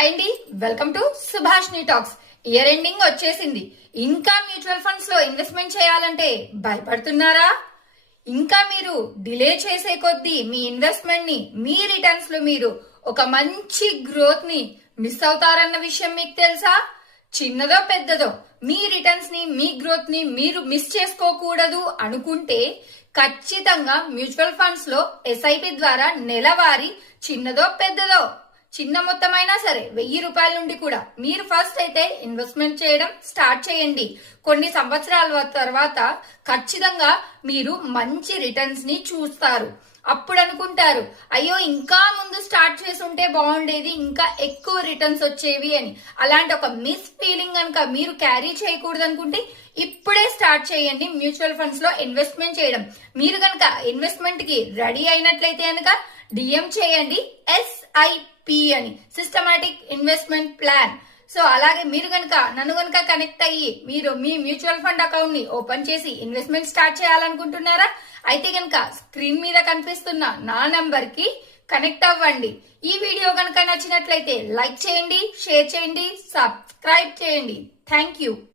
Hi అండి, welcome to Subhashini talks. Year ending వచ్చేసింది. ఇంకా మ్యూచువల్ ఫండ్స్ లో ఇన్వెస్ట్మెంట్ చేయాలంటే భయపడుతున్నారా? ఇంకా మీరు డిలే చేసే కొద్దీ మీ ఇన్వెస్ట్మెంట్ ని, మీ రిటర్న్స్ లో మీరు ఒక మంచి గ్రోత్ ని మిస్ అవుతారన్న విషయం మీకు తెలుసా? చిన్నదో పెద్దదో మీ రిటర్న్స్ ని, మీ గ్రోత్ ని మీరు మిస్ చేసుకోకూడదు అనుకుంటే ఖచ్చితంగా మ్యూచువల్ ఫండ్స్ లో ఎస్ఐపి ద్వారా నెలవారీ చిన్నదో పెద్దదో చిన్న మొత్తమైనా సరే 1000 రూపాయల నుండి కూడా మీరు ఫస్ట్ అయితే ఇన్వెస్ట్మెంట్ చేయడం స్టార్ట్ చేయండి. కొన్ని సంవత్సరాల తర్వాత ఖచ్చితంగా మీరు మంచి రిటర్న్స్ ని చూస్తారు. అప్పుడు అనుకుంటారు, అయ్యో ఇంకా ముందు స్టార్ట్ చేసి ఉంటే బాగుండేది, ఇంకా ఎక్కువ రిటర్న్స్ వచ్చేవి అని. అలాంటి ఒక మిస్ ఫీలింగ్ కనుక మీరు క్యారీ చేయకూడదు అనుకుంటే ఇప్పుడే స్టార్ట్ చేయండి మ్యూచువల్ ఫండ్స్ లో ఇన్వెస్ట్మెంట్ చేయడం. మీరు కనుక ఇన్వెస్ట్మెంట్ కి రెడీ అయినట్లయితే కనుక డిఎం చేయండి SIP అని, సిస్టమాటిక్ ఇన్వెస్ట్మెంట్ ప్లాన్. సో అలాగే మీరు కనుక నన్ను కనుక కనెక్ట్ అయ్యి మీరు మీ మ్యూచువల్ ఫండ్ అకౌంట్ ని ఓపెన్ చేసి ఇన్వెస్ట్మెంట్ స్టార్ట్ చేయాలనుకుంటున్నారా? అయితే కనుక స్క్రీన్ మీద కనిపిస్తున్న నా నంబర్ కి కనెక్ట్ అవ్వండి. ఈ వీడియో కనుక నచ్చినట్లయితే లైక్ చేయండి, షేర్ చేయండి, సబ్స్క్రైబ్ చేయండి. Thank you.